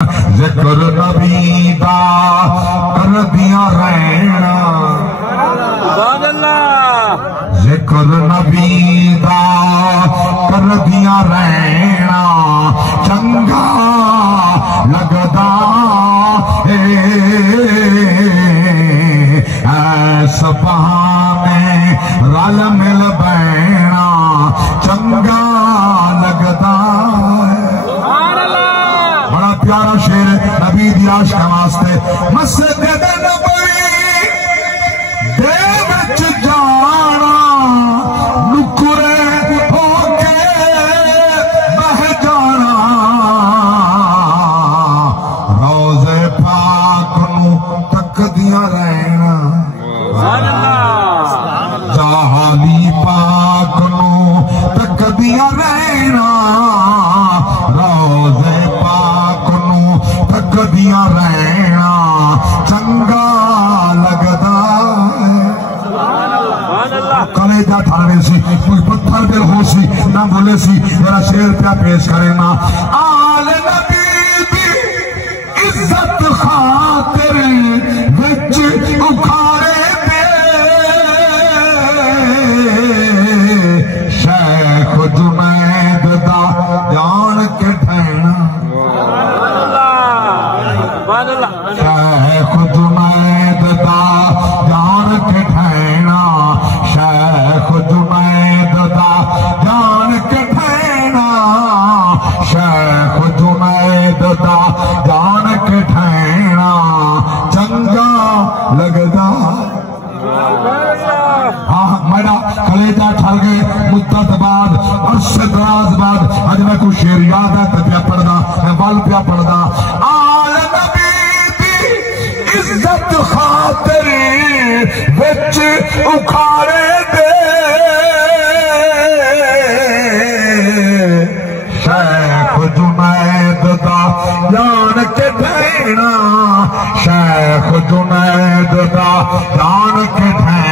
जिक्र नबी दा कर दिया रहना, जिक्र नबी दा कर दिया रहना चंगा लगदा है। ऐस बहाने रल मिल बैना चंगा लगदा है। बड़ा प्यारा शेर नबी दी आशिक वास्ते। मस्जिद नबवी दे विच जाना नुकरे होके बह जाना, रोज़े पाक नू तकदियां रहना, जहाली पाक नू तकदियां रहना, रोज़े पाक नू तकदियां रहना चंगा लगदा है। कलेजा ठावे सी कोई पत्थर दिल हो सी ना बोले सी। मेरा शेर क्या पेश करे ना। आल नबी दी इज्जत खातिर विच उखाड़े दे शेख जुनैद दा जान के ठहना, शेख जुनैद दा जान के ठहना, शेख जुनैद दा जान के ठहना, शेख जुनैद दा जान के ठहना चंगा लगदा। हाँ मेरा कलेजा ठल गए मुद्दत बाद अरसे दराज बाद अज मैं कुछ शेर याद है तो क्या पढ़दा मैं बल क्या पढ़दा। आल नबी दी इज्जत खातिर विच उखाड़े दे शेख जुनैद दा जान के ठहना, शेख जुनैद दा जान के ठहना